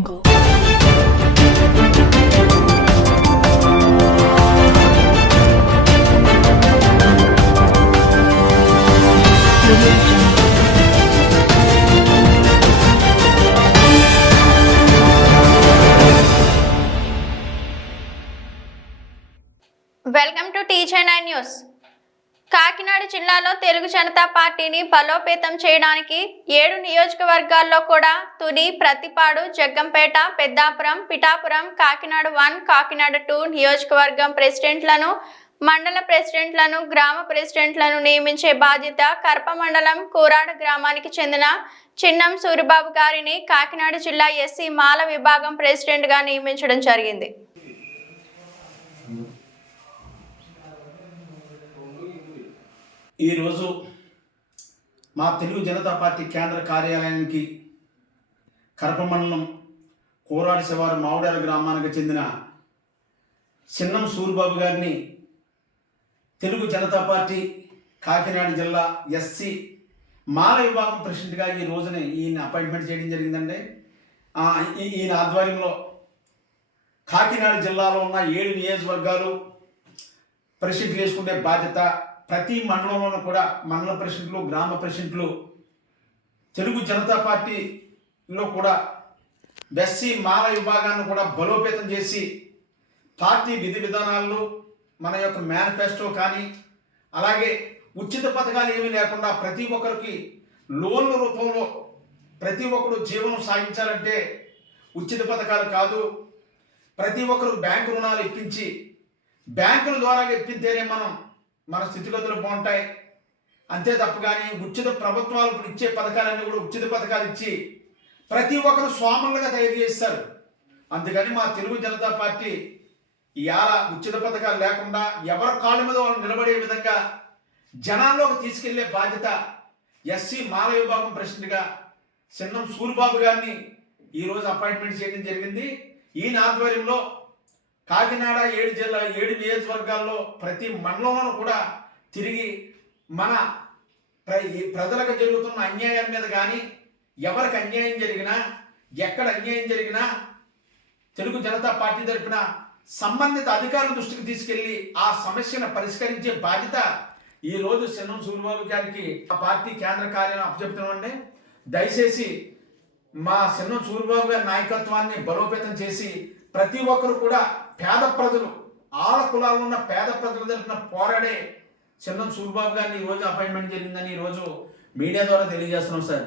Jungle. Welcome to Teach and I News. Kakinada జిల్లాలో తెలుగు జనతా పార్టీని బలోపేతం చేయడానికి ఏడు నియోజకవర్గాల్లో కూడా తుని ప్రతిపాడు జగ్గంపేట పెద్దాపురం పిఠాపురం కాకినాడ వన్ కాకినాడ టూ నియోజకవర్గం ప్రెసిడెంట్లను మండల ప్రెసిడెంట్లను గ్రామ ప్రెసిడెంట్లను నియమించే బాధ్యత కర్ప మండలం కూరాడ గ్రామానికి చెందిన చిన్నం సూరిబాబు గారిని కాకినాడ జిల్లా ఎస్సీ మాల విభాగం ప్రెసిడెంట్గా నియమించడం జరిగింది. ఈరోజు మా తెలుగు జనతా పార్టీ కేంద్ర కార్యాలయానికి కడప మండలం కోరాడి శివారు మావుడాల గ్రామానికి చెందిన చిన్నం సూరిబాబు గారిని తెలుగు జనతా పార్టీ కాకినాడ జిల్లా ఎస్సీ మాల విభాగం ప్రెసిడెంట్గా ఈ రోజున ఈయన అపాయింట్మెంట్ చేయడం జరిగిందండి. ఈ- ఈయన ఆధ్వర్యంలో కాకినాడ జిల్లాలో ఉన్న ఏడు నియోజకవర్గాలు ప్రెసిడెంట్ చేసుకునే బాధ్యత ప్రతి మండలంలోనూ కూడా మండల ప్రెసిడెంట్లు గ్రామ ప్రెసిడెంట్లు తెలుగు జనతా పార్టీలో కూడా బెస్సీ మాల విభాగాన్ని కూడా బలోపేతం చేసి పార్టీ విధి విధానాల్లో మన యొక్క మేనిఫెస్టో కానీ అలాగే ఉచిత పథకాలు ఏమీ లేకుండా ప్రతి ఒక్కరికి లోన్ల రూపంలో ప్రతి ఒక్కరు జీవనం సాగించాలంటే ఉచిత పథకాలు కాదు ప్రతి ఒక్కరు బ్యాంకు రుణాలు ఇప్పించి బ్యాంకుల ద్వారా ఇప్పితేనే మనం మన స్థితిగతులు బాగుంటాయి. అంతే తప్ప కానీ ఉచిత ప్రభుత్వాలు ఇప్పుడు ఇచ్చే పథకాలన్నీ కూడా ఉచిత పథకాలు ఇచ్చి ప్రతి ఒక్కరు స్వాములుగా తయారు చేస్తారు. అందుకని మా తెలుగు జనతా పార్టీ ఇవాళ ఉచిత పథకాలు లేకుండా ఎవరి కాళ్ళ మీద వాళ్ళు నిలబడే విధంగా జనాల్లోకి తీసుకెళ్ళే బాధ్యత ఎస్సీ మాల విభాగం ప్రెసిడెంట్గా చిన్నం సూరిబాబు గారిని ఈరోజు అపాయింట్మెంట్ చేయడం జరిగింది. ఈయన ఆధ్వర్యంలో కాకినాడ ఏడు జిల్లా ఏడు నియోజకవర్గాల్లో ప్రతి మండలంలోనూ కూడా తిరిగి మన ప్ర- ఈ ప్రజలకు జరుగుతున్న అన్యాయం మీద కానీ ఎవరికి అన్యాయం జరిగినా ఎక్కడ అన్యాయం జరిగినా తెలుగు జనతా పార్టీ తరఫున సంబంధిత అధికారుల దృష్టికి తీసుకెళ్ళి ఆ సమస్యను పరిష్కరించే బాధ్యత ఈ రోజు సిన్నం సూర్యబాబు గారికి ఆ పార్టీ కేంద్ర కార్యాలయం అప్పచెప్తున్నామండి. దయచేసి మా సిన్న సూర్యబాబు గారి నాయకత్వాన్ని బలోపేతం చేసి ప్రతి ఒక్కరు కూడా పేద ప్రజలు ఆల కులాల్లో ఉన్న పేద ప్రజల తరఫున పోరాడే చిన్న సూర్యబాబు గారిని ఈరోజు అపాయింట్మెంట్ జరిగిందని ఈ రోజు మీడియా ద్వారా తెలియజేస్తున్నాం సార్.